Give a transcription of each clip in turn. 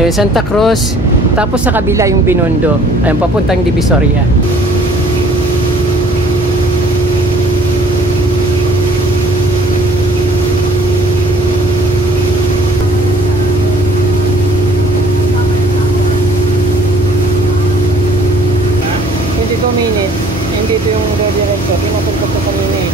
Ayun, Santa Cruz. Tapos sa kabila yung Binondo. Ayun, papuntang Divisoria. Hindi 2 minutes. Hindi ito yung redirect ko. Pinapunta ko kanina eh.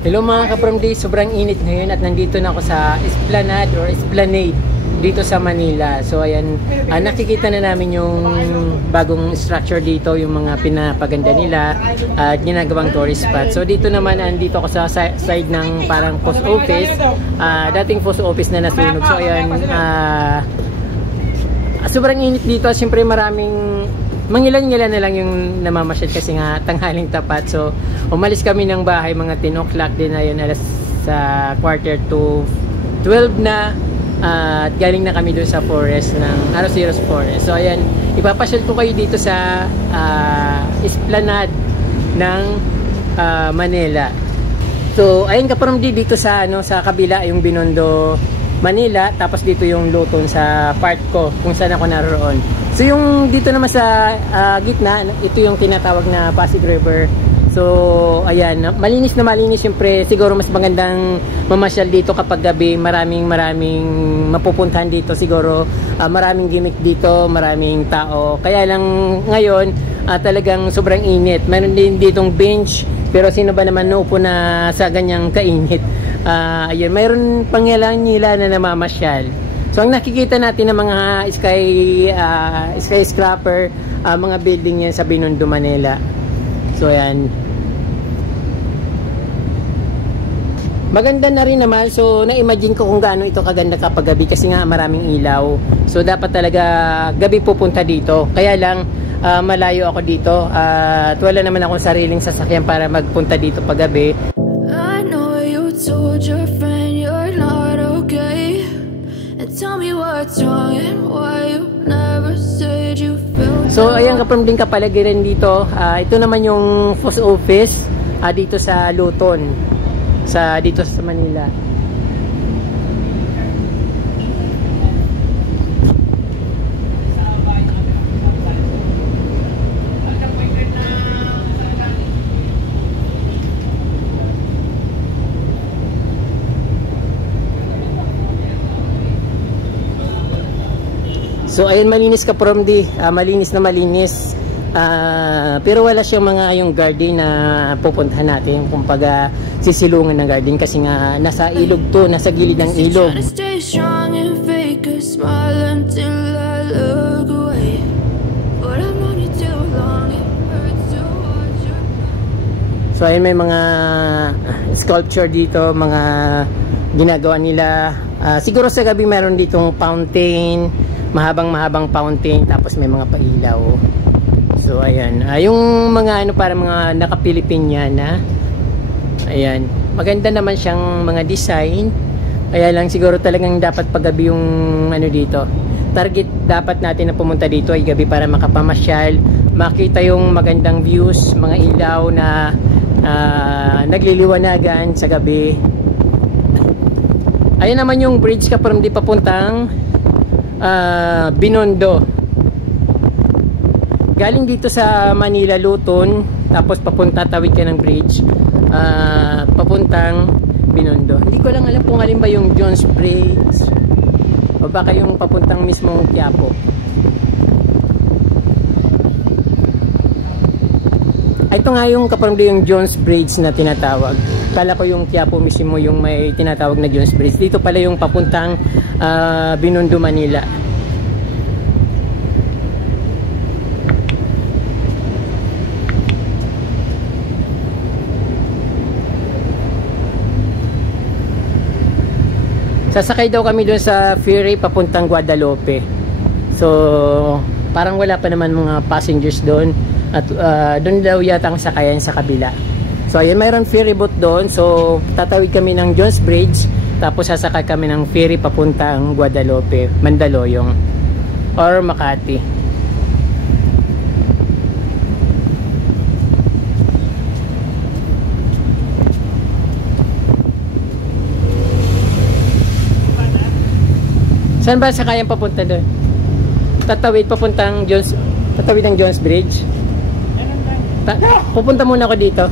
Hello mga ka-From-D, sobrang init ngayon at nandito na ako sa Esplanade or Esplanade dito sa Manila. So ayan, nakikita na namin yung bagong structure dito, yung mga pinapaganda nila at ginagawang tourist spot. So dito naman, andito ako sa side ng parang post office, dating post office na nasunog. So ayan, sobrang init dito. Siyempre maraming mangilan-ngilan na lang yung namamasyal kasi nga tanghaling tapat. So umalis kami ng bahay mga 10 o'clock din, ayun, alas sa quarter to 12 na, at galing na kami doon sa forest ng Arroceros Forest. So ayan, ipapasyal ko kayo dito sa Esplanade ng Manila. So ayun ka-From-D, dito sa sa kabila yung Binondo Manila, tapos dito yung Luton sa part ko kung saan ako naroon. So yung dito naman sa gitna, ito yung tinatawag na Pasig River. So ayan, malinis na malinis. Siyempre siguro mas magandang mamasyal dito kapag gabi. Maraming mapupuntahan dito. Siguro maraming gimmick dito, maraming tao. Kaya lang ngayon talagang sobrang init. Meron din ditong bench, pero sino ba naman naupo na sa ganyang kainit? Ayun, mayroon pangyalang-ngila na namamasyal. So ang nakikita natin ng mga skyscraper, mga building yan sa Binondo, Manila. So ayan, maganda na rin naman. So na-imagine ko kung gaano ito kaganda kapag gabi kasi nga maraming ilaw. So dapat talaga gabi pupunta dito. Kaya lang malayo ako dito at wala naman akong sariling sasakyan para magpunta dito pag gabi. I know you told your friend you're not okay, and tell me what's wrong and why you never said you felt. So ayan, ka-From-D kapaligiran dito. Ito naman yung post office dito sa Luton, dito sa Manila. So ayan, malinis ka-From-D, malinis na malinis. Pero wala siyang mga yung garden na pupuntahan natin, kumbaga sisilungan ng garden kasi nga nasa ilog to, nasa gilid ng ilog. So ayun, may mga sculpture dito, mga ginagawa nila. Siguro sa gabi meron ditong fountain, mahabang fountain, tapos may mga pailaw. So ayan, yung mga para mga naka-Pilipinyana. Ayan, maganda naman siyang mga design. Kaya lang siguro talagang dapat paggabi yung dito. Target dapat natin na pumunta dito ay gabi para makapamasyal, makita yung magandang views, mga ilaw na nagliliwanagan sa gabi. Ayan naman yung bridge ka-From-D papuntang Binondo. Galing dito sa Manila, Luton, tapos papunta, tawid ka ng bridge, papuntang Binondo. Hindi ko lang alam kung alin ba yung Jones Bridge o baka yung papuntang mismong Quiapo. Ito nga yung ka-From-D yung Jones Bridge na tinatawag. Kala ko yung Quiapo mismo yung may tinatawag na Jones Bridge. Dito pala yung papuntang Binondo, Manila. Sasakay daw kami doon sa ferry papuntang Guadalupe. So parang wala pa naman mga passengers doon, at doon daw yata ang sakayan sa kabila. So ayun, mayroon ferry boat doon. So tatawid kami ng Jones Bridge, Tapos sasakay kami ng ferry papuntang Guadalupe, Mandaluyong or Makati. Saan ba sakayan papunta doon? Tatawid papuntang Jones, tatawid ng Jones Bridge. Pupunta muna ako dito.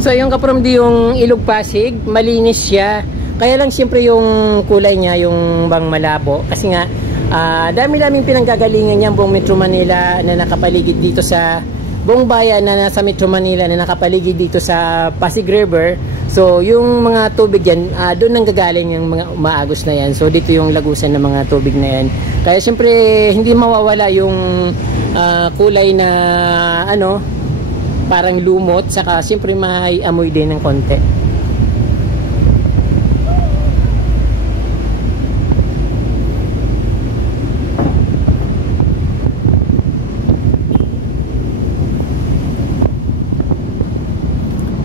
So yung Kapramdi, yung Ilog Pasig, malinis siya. Kaya lang siyempre yung kulay niya, yung bang malabo. Kasi nga, dami-daming pinanggagalingan niya buong Metro Manila na nakapaligid dito sa buong bayan na nasa Metro Manila na nakapaligid dito sa Pasig River. So yung mga tubig yan, doon nang gagaling yung mga umaagos na yan. So dito yung lagusan ng mga tubig na yan. Kaya siyempre hindi mawawala yung kulay na ano, parang lumot, saka siyempre may amoy din ng konti.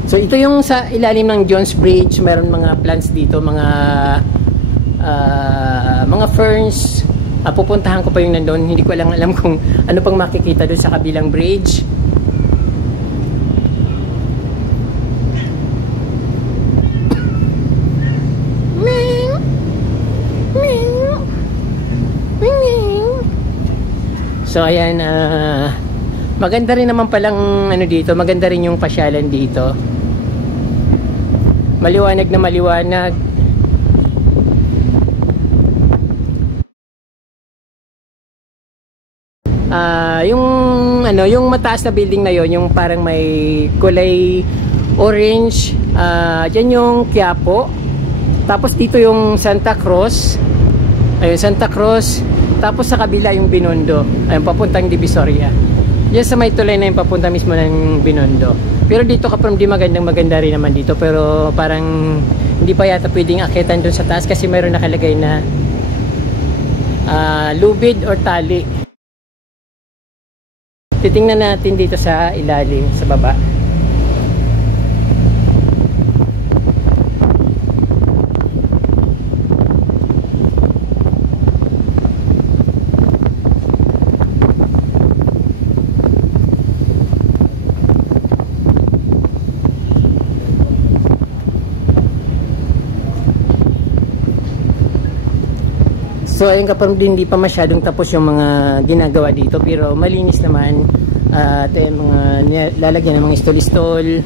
So ito yung sa ilalim ng Jones Bridge, meron mga plants dito, mga ferns. Pupuntahan ko pa yung nandun, hindi ko lang alam kung ano pang makikita doon sa kabilang bridge. So ayan, maganda rin naman palang ano dito, maganda rin yung pasyalan dito. Maliwanag na maliwanag. Yung ano, yung mataas na building na yon, yung parang may kulay orange, diyan yung Quiapo. Tapos dito yung Santa Cruz. Ayun, Santa Cruz. Tapos sa kabila yung Binondo. Ayun, papuntang Divisoria. Diyan sa may tulay na yung papunta mismo ng Binondo. Pero dito Kapramdi, maganda rin naman dito. Pero parang hindi pa yata pwedeng akitan dun sa taas kasi mayroon nakalagay na lubid or tali. Titingnan natin dito sa ilalim, sa baba. So ayun Kapramdi, hindi pa masyadong tapos yung mga ginagawa dito pero malinis naman. Ito yung mga lalagyan ng mga stol-stol,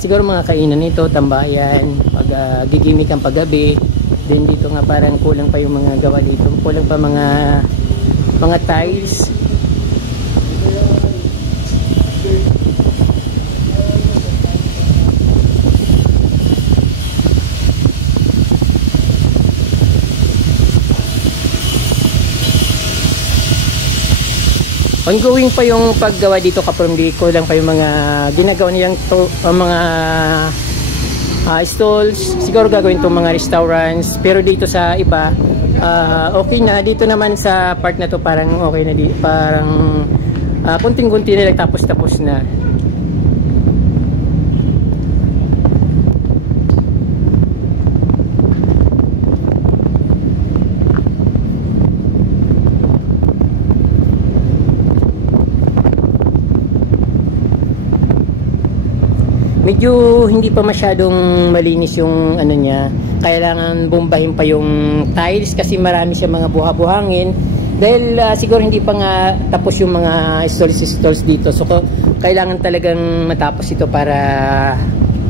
siguro mga kainan nito, tambayan, pag gigimik ang paggabi. Then dito nga parang kulang pa yung mga gawa dito, kulang pa mga tiles. Ongoing pa yung paggawa dito Kapramdi, kulang pa yung mga ginagawa nilang mga stalls. Siguro gagawin itong mga restaurants, pero dito sa iba okay na. Dito naman sa part na to parang okay na, parang kunting-kunti na lang, tapos na. Medyo hindi pa masyadong malinis yung ano niya. Kailangan bombahin pa yung tiles kasi marami siya mga buha-buhangin. Dahil siguro hindi pa nga tapos yung mga stalls dito. So kailangan talagang matapos ito para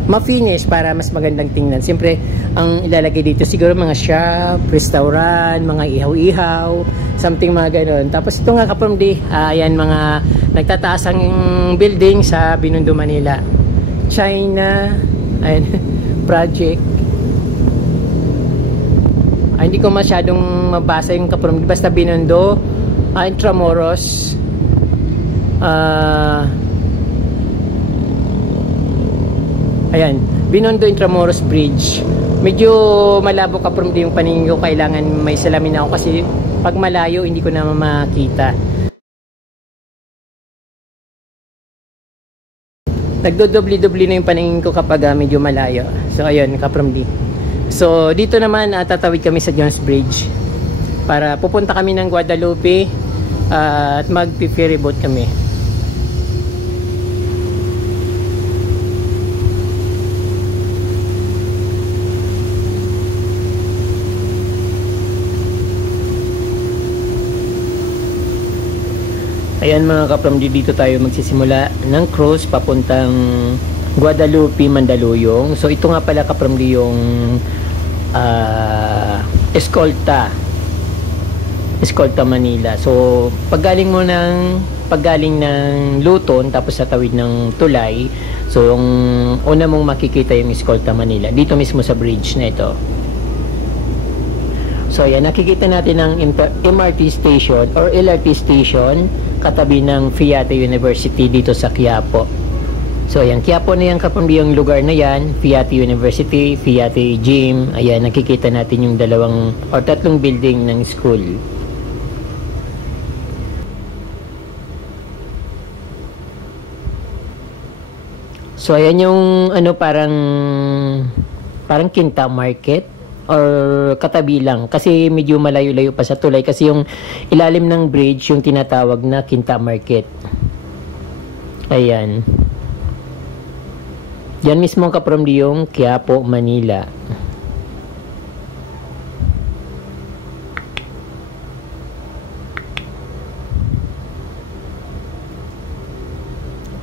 ma-finish, para mas magandang tingnan. Siyempre, ang ilalagay dito siguro mga shop, restaurant, mga ihaw-ihaw, something mga ganon. Tapos ito nga Kapramdi, ayan mga nagtataas ang building sa Binondo, Manila. China, ayan, project. Hindi ko masyadong mabasa yung Kapramdi, basta Binondo, Intramuros, ayan, Binondo Intramuros Bridge. Medyo malabo Kapramdi yung paningin ko, kailangan may salamin ako kasi pag malayo hindi ko na makita. nagdodobli-dobli na yung paningin ko kapag medyo malayo. So ayun, Kapramdi. So dito naman tatawid kami sa Jones Bridge para pupunta kami ng Guadalupe at mag-ferry boat kami. Ayan mga Kapramdi, dito tayo magsisimula ng cruise papuntang Guadalupe, Mandaluyong. So ito nga pala Kapramdi yung Escolta Manila. So paggaling ng Luton tapos sa tawid ng Tulay, so yung una mong makikita yung Escolta Manila dito mismo sa bridge na ito. So ayan, nakikita natin ang MRT station or LRT station katabi ng Fiat University dito sa Quiapo. So ayan, Quiapo na yan Kapramdi yung lugar na yan, Fiat University, Fiat Gym. Ayan, nakikita natin yung dalawang or tatlong building ng school. So ayan yung parang Quinta Market or katabi lang kasi medyo malayo-layo pa sa Tulay kasi yung ilalim ng bridge yung tinatawag na Quinta Market. Ayan. Yan mismo Kapramdi yung Quiapo, Manila.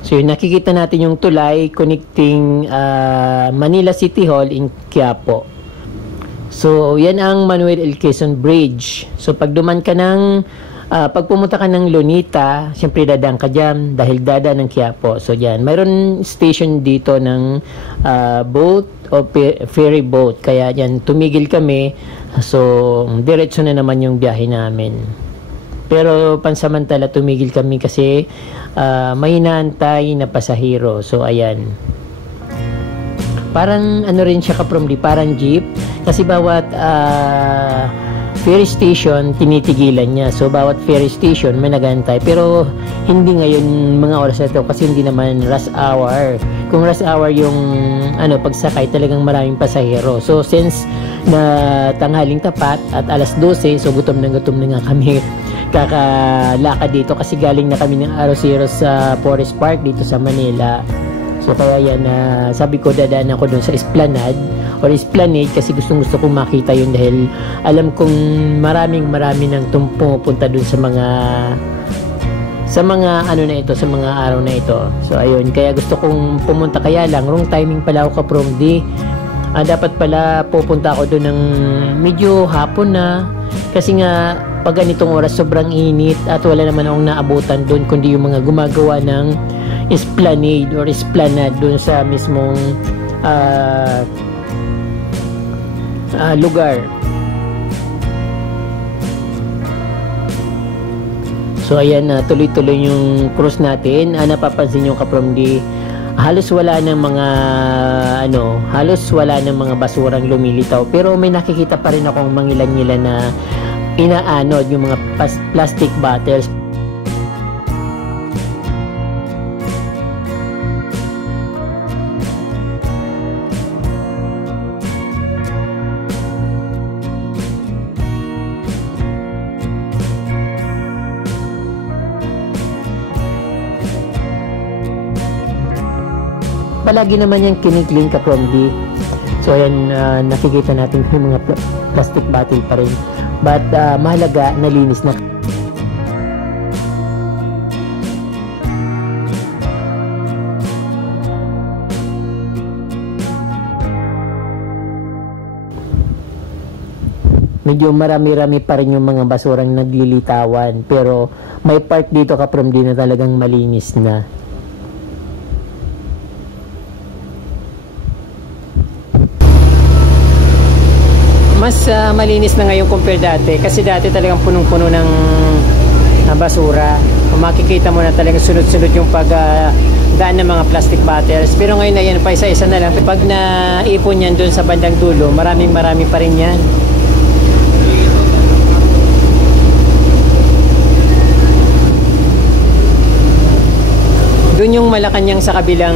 So yun, nakikita natin yung tulay connecting Manila City Hall in Quiapo. So, yan ang Manuel L. Quezon Bridge. So, pag pumunta ka ng Lunita, siyempre dadaan ka dyan dahil dadaan ng Quiapo. So, yan. Mayroon station dito ng boat o ferry boat. Kaya yan, tumigil kami. So, diretso na naman yung biyahe namin. Pero, pansamantala, tumigil kami kasi may inaantay na pasahero. So, ayan. Parang rin siya Kapramdi, parang jeep kasi bawat ferry station tinitigilan niya. So bawat ferry station may nagantay, pero hindi ngayon mga oras na ito kasi hindi naman rush hour. Kung rush hour yung pagsakay, talagang maraming pasahero. So since na tanghaling tapat at alas 12, so gutom na nga kami kakalakad dito kasi galing na kami ng Arroceros sa Forest Park dito sa Manila. So kaya yan, sabi ko dadaan ako doon sa Esplanade kasi gustong kong makita yun dahil alam kong marami nang pumupunta doon sa mga araw na ito. So ayun, kaya gusto kong pumunta, kaya lang wrong timing pala ako Kapramdi. Dapat pala pupunta ako doon ng medyo hapon na kasi nga pag ganitong oras sobrang init at wala naman akong naabutan doon kundi yung mga gumagawa ng Esplanade or Esplanade doon sa mismong lugar. So ayan, tuloy-tuloy yung cruise natin. Napapansin nyo Kapramdi, halos wala ng mga basurang lumilitaw, pero may nakikita pa rin akong mangilan-ngilan na inaanod yung mga plastic bottles. Palagi naman yung kinikling Kapramdi. So ayan, nakikita natin yung mga plastic bottle pa rin. But mahalaga, nalinis na. Medyo marami-rami pa rin yung mga basurang naglilitawan. Pero may part dito Kapramdi na talagang malinis na. Mas malinis na ngayon compare dati kasi dati talagang punong-puno ng basura. Kung makikita mo na talagang sunod-sunod yung pagdaan ng mga plastic bottles, pero ngayon ayan pa isa-isa na lang. Pag naipon yan dun sa bandang dulo, marami pa rin yan. Doon yung Malacanang sa kabilang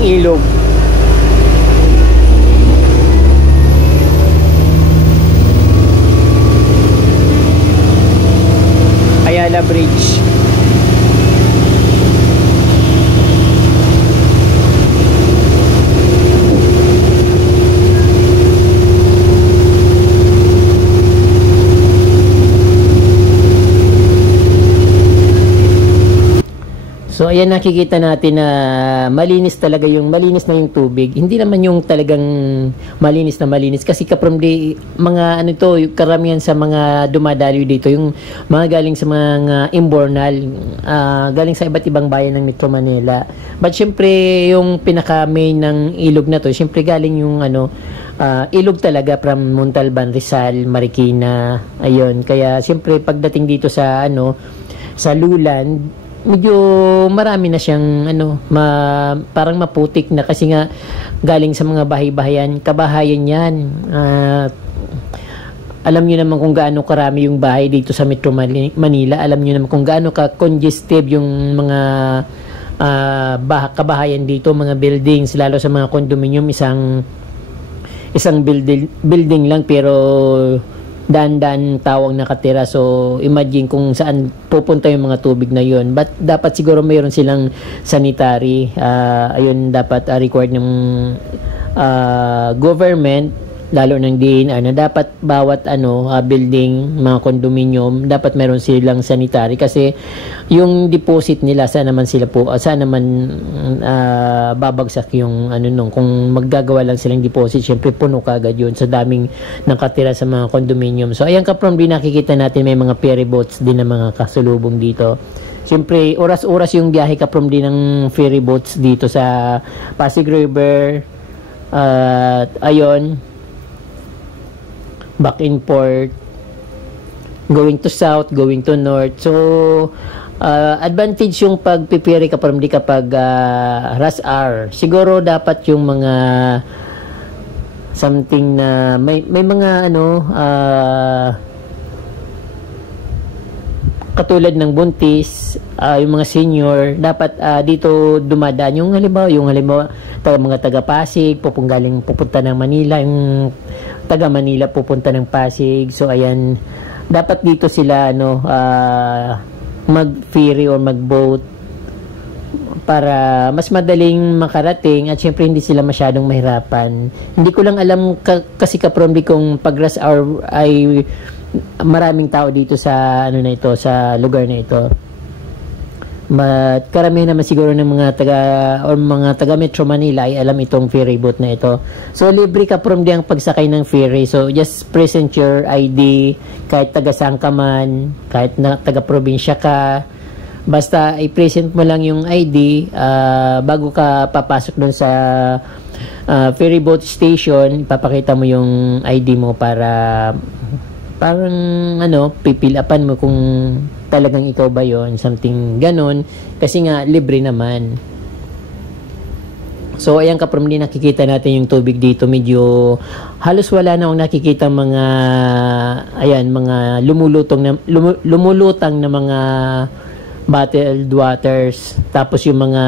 ilog. Ayala Bridge. So ayan, nakikita natin na malinis na yung tubig. Hindi naman yung talagang malinis na malinis kasi kapramdi mga ano to, yung karamihan sa mga dumadaloy dito, yung mga galing sa mga imbornal, galing sa iba't ibang bayan ng Metro Manila. But syempre yung pinaka main ng ilog na to, syempre galing yung ilog talaga from Montalban, Rizal, Marikina. Ayun, kaya syempre pagdating dito sa sa Luland, medyo marami na siyang parang maputik na kasi nga galing sa mga kabahayan yan. Alam niyo naman kung gaano karami yung bahay dito sa Metro Manila. Alam niyo naman kung gaano ka-congestive yung mga kabahayan dito, mga buildings, lalo sa mga condominium, isang building lang pero daan-daan tawang nakatira. So imagine kung saan pupunta yung mga tubig na yun. But dapat siguro mayroon silang sanitary, ayun dapat required ng government, lalo ng DNR, na dapat bawat building, mga condominium, dapat meron silang sanitary kasi yung deposit nila saan naman babagsak yung kung maggagawa lang silang deposit, syempre puno kaagad yun sa daming nakatira sa mga condominium. So ayan from nakikita natin may mga ferry boats din na mga kasulubong dito. Siyempre, oras-oras yung biyahe from ng ferry boats dito sa Pasig River. Ayun, back and forth, going to south, going to north. So advantage yung pagpipiri kapag rush hour. Siguro dapat yung mga something na may mga katulad ng buntis, yung mga senior, dapat dito dumadaan yung halimbawa mga taga Pasig pupunta ng Manila, yung taga Manila pupunta ng Pasig. So ayan, dapat dito sila mag-ferry or mag-boat para mas madaling makarating at syempre hindi sila masyadong mahirapan. Hindi ko lang alam kasi kaprombi kung pag rush hour ay maraming tao dito sa sa lugar na ito. But karamihan naman siguro ng mga taga Metro Manila ay alam itong ferry boat na ito. So libre ka from ang pagsakay ng ferry. So just present your ID, kahit taga saan ka man, kahit taga probinsya ka, basta i-present mo lang yung ID bago ka papasok doon sa ferry boat station. Ipapakita mo yung ID mo para parang pipil upan mo kung talagang ikaw ba yon, something ganon, kasi nga libre naman. So ayan kaprom, nakikita natin yung tubig dito, medyo halos wala na akong nakikita mga lumulutang na mga bottled waters. Tapos yung mga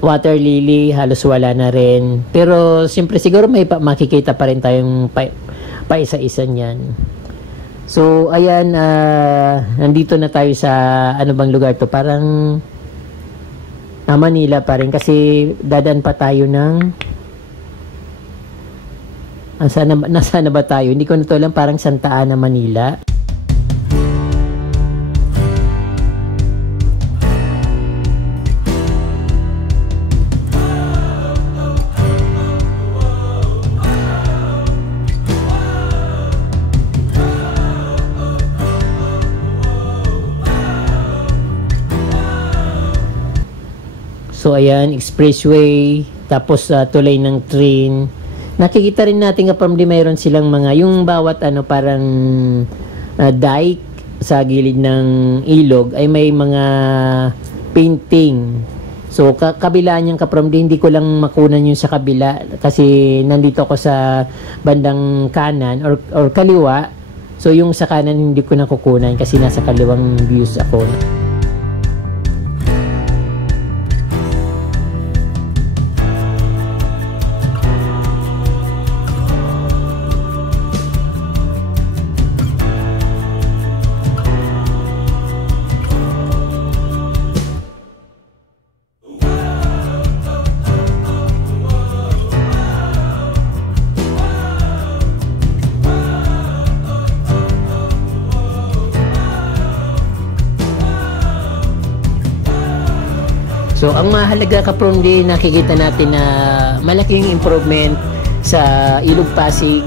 water lily halos wala na rin, pero siyempre siguro may makikita pa rin tayong paisa-isa niyan. So ayan, nandito na tayo sa bang lugar to, parang Manila pa rin kasi dadaan pa tayo ng nasaan na ba tayo, hindi ko na to alam, parang Santa Ana, Manila. So ayan, expressway, tapos tulay ng train. Nakikita rin natin kapag mayroon silang mga, yung bawat parang dike sa gilid ng ilog ay may mga painting. So kabila niyang kapag hindi ko lang makunan yung sa kabila kasi nandito ako sa bandang kanan or kaliwa. So yung sa kanan hindi ko nakukunan kasi nasa kaliwang views ako. So, ang mahalaga kapron din, nakikita natin na malaking improvement sa Ilog Pasig.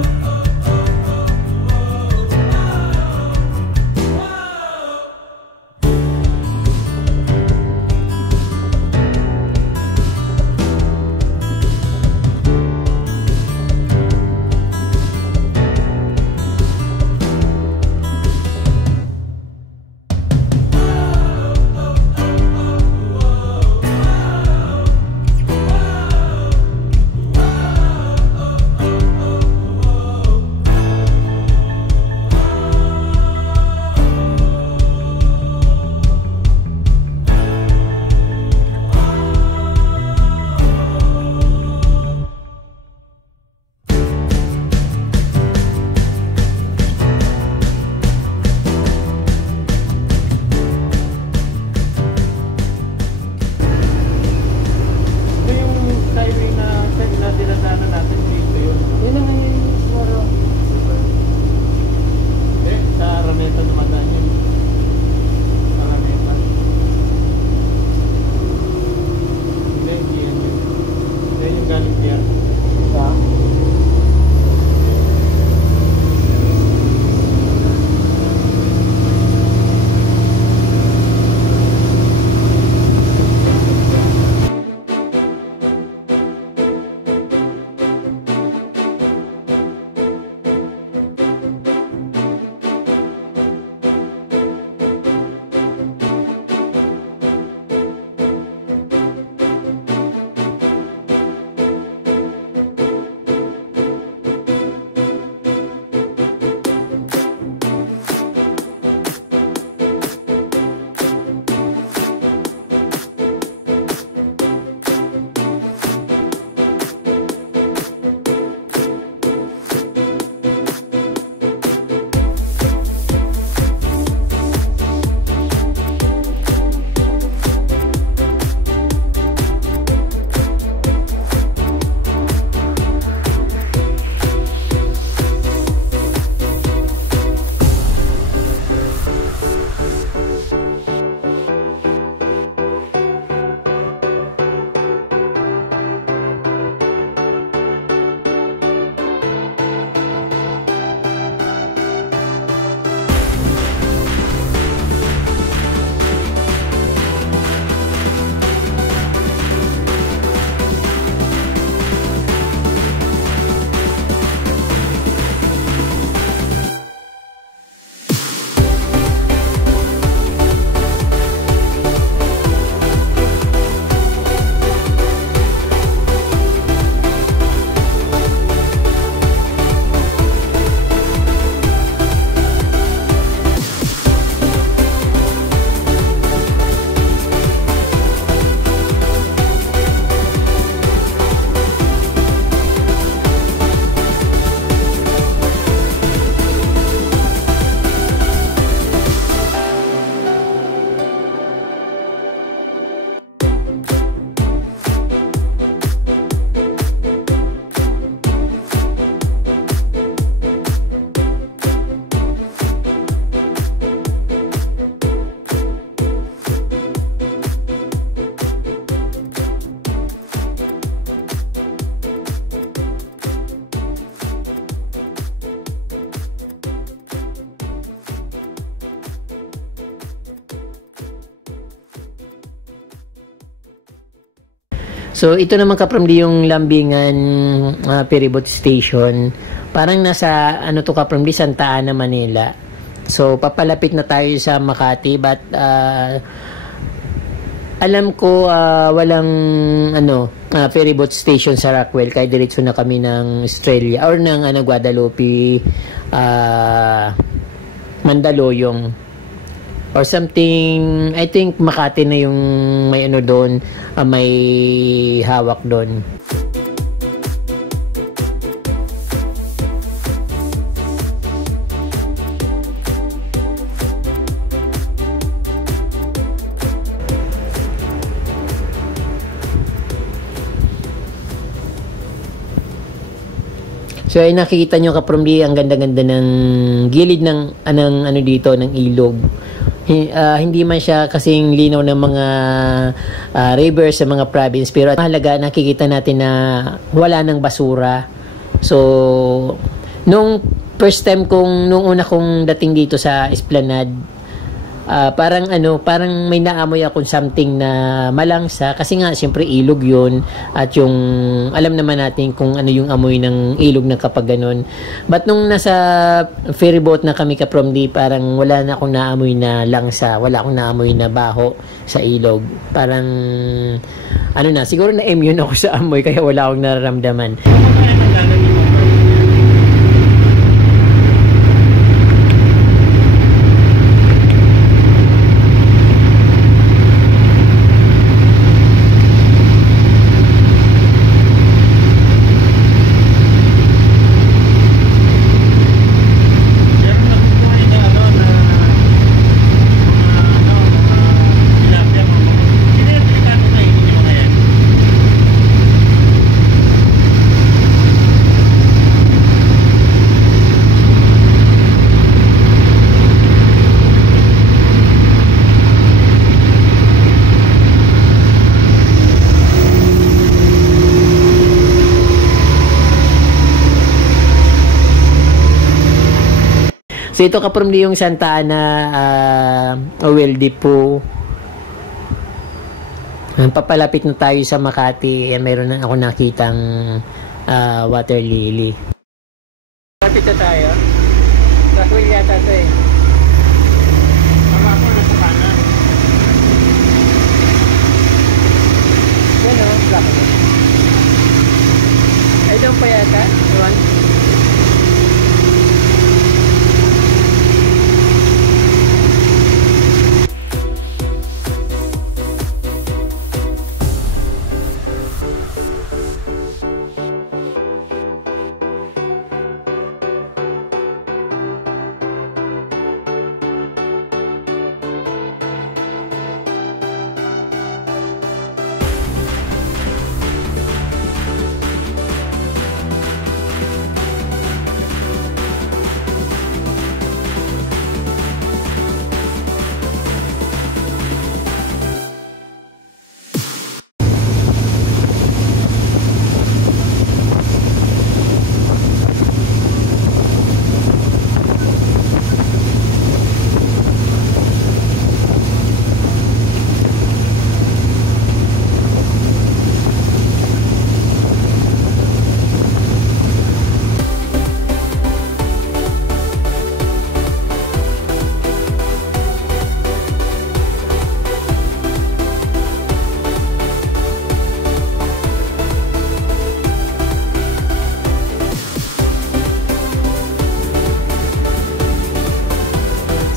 So, ito naman kapramdi yung Lambingan Ferryboat Station. Parang nasa, ano to kapramdi, Santa Ana, Manila. So, papalapit na tayo sa Makati. But, alam ko, walang, ferryboat station sa Rockwell. Kaya diretso na kami ng Australia or ng Guadalupe Mandaluyong or something. I think Makati na yung may ano doon, may hawak doon. So ay nakikita nyo kapromdi, ang ganda-ganda ng gilid ng ano dito ng ilog. Hindi man siya kasing linaw ng mga rivers sa mga province, pero mahalaga nakikita natin na wala ng basura. So nung first time nung una kong dating dito sa Esplanade, parang may naamoy akong something na malangsa kasi nga siyempre ilog yun, at yung alam naman natin kung ano yung amoy ng ilog na kapag ganun. But nung nasa ferry boat na kami kapromdi, parang wala na akong naamoy na langsa, wala akong naamoy na baho sa ilog. Parang siguro na immune ako sa amoy kaya wala akong nararamdaman. So ito kapromdi yung Santa Ana Oil Depot. Papalapit na tayo sa Makati. Mayroon na ako nakitang water lily. Lapit na tayo. Rockwell yata ito eh. Tama ako nasa kanan. Yan o, black na. Ay doon pa yata. Iwan.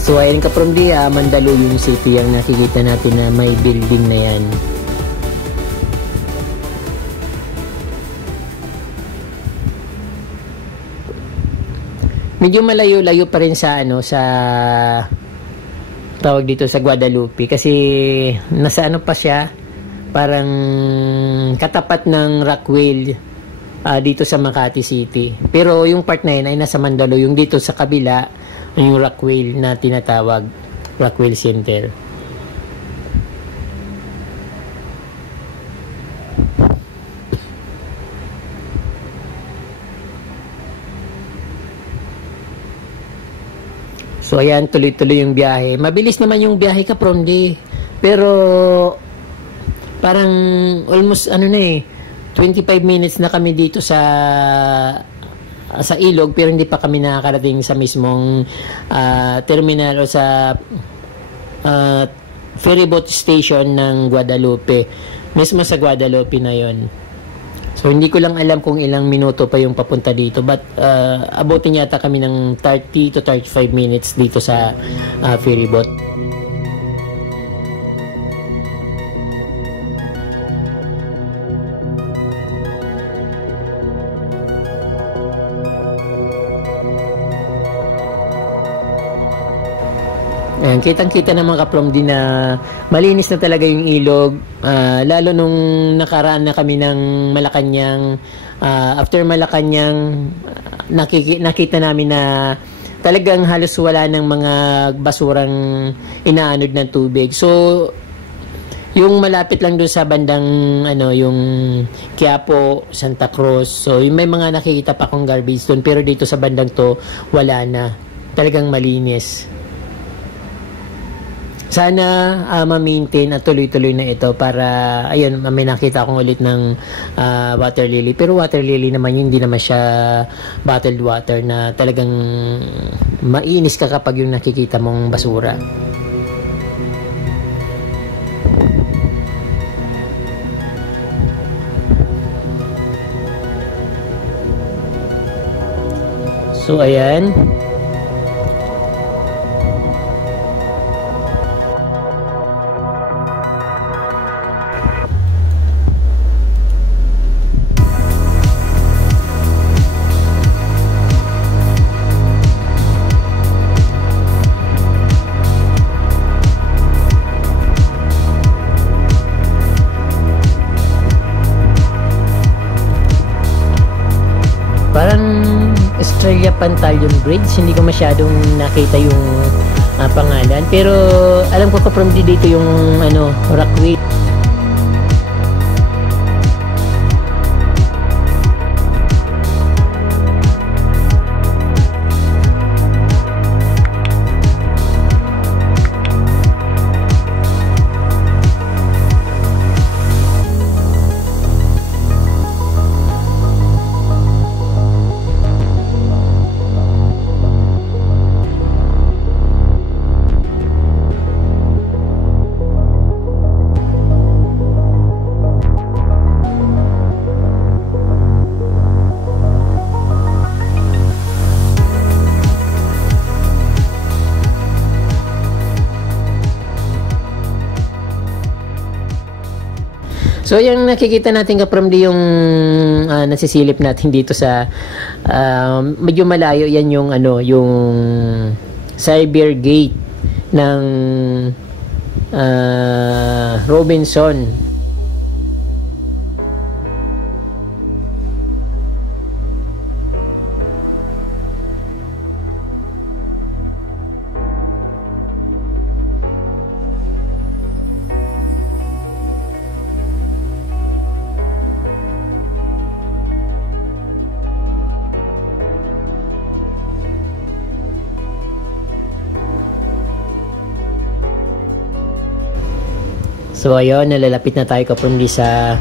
So ayun kapromdi, Mandaluyong City ang nakikita natin na may building na yan. Medyo malayo-layo pa rin sa sa tawag dito sa Guadalupe kasi nasa pa siya, parang katapat ng Rockwell dito sa Makati City. Pero yung part na yun ay nasa Mandaluyong, dito sa kabila yung Rockwell na tinatawag Rockwell Center. So ayan, tuloy-tuloy yung biyahe. Mabilis naman yung biyahe kapromdi. Pero parang almost 25 minutes na kami dito sa ilog, pero hindi pa kami nakakarating sa mismong terminal o sa ferryboat station ng Guadalupe. Mismo sa Guadalupe na yon. So hindi ko lang alam kung ilang minuto pa yung papunta dito, but abutin yata kami ng 30 to 35 minutes dito sa ferry boat. Ayan, kitang-kita naman kaprom din na malinis na talaga yung ilog, lalo nung nakaraan na kami ng Malacanang. After Malacanang, nakita namin na talagang halos wala ng mga basurang inaanod ng tubig. So yung malapit lang doon sa bandang yung Quiapo, Santa Cruz, so may mga nakikita pa akong garbage doon, pero dito sa bandang to wala na, talagang malinis. Sana ma-maintain at tuloy-tuloy na ito para, ayun, may nakita akong ulit ng water lily. Pero water lily naman, hindi naman siya bottled water na talagang mainis ka kapag yung nakikita mong basura. So, ayan. Parang Australia Pantaleon Bridge, hindi ko masyadong nakita yung pangalan, pero alam ko from dito yung Rockway. So yung nakikita natin kaprom di yung nasisilip natin dito sa medyo malayo, yan yung yung cyber gate ng Robinson. So ayun, nalalapit na tayo kaprom di sa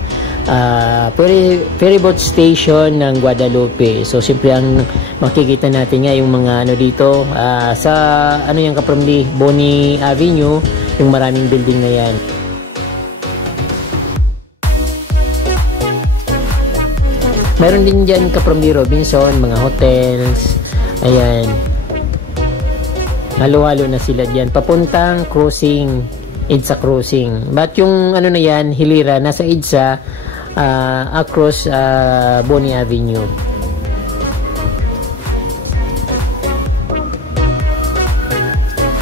ferryboat station ng Guadalupe. So siyempre ang makikita natin nga yung mga dito sa yung kaprom di Boni Avenue, yung maraming building na yan. Meron din dyan kaprom di Robinson, mga hotels. Ayan, halo-halo na sila dyan papuntang crossing, EDSA crossing. But yung na yan, hilira, nasa EDSA across Boni Avenue.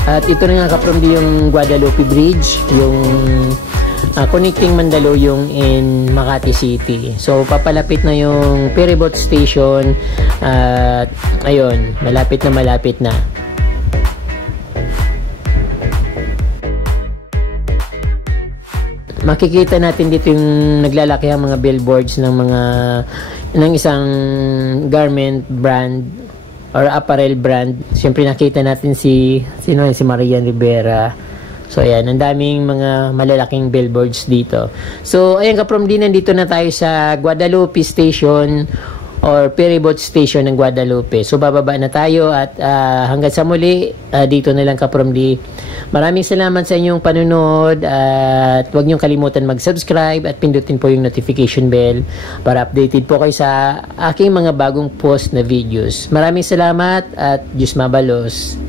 At ito na nga kaprom di yung Guadalupe Bridge, yung connecting Mandaluyong in Makati City. So papalapit na yung ferryboat station at ayun, malapit na. Makikita natin dito yung naglalaki ang mga billboards ng isang garment brand or apparel brand. Siyempre nakita natin si Marian Rivera. So ayan, ang daming mga malalaking billboards dito. So ayan kaprom din, nandito na tayo sa Guadalupe Station or ferryboat station ng Guadalupe. So bababa na tayo at hanggang sa muli, dito na lang Kapromdi. Maraming salamat sa inyong panunood at huwag niyong kalimutan mag-subscribe at pindutin po yung notification bell para updated po kayo sa aking mga bagong post na videos. Maraming salamat at Diyos mabalos.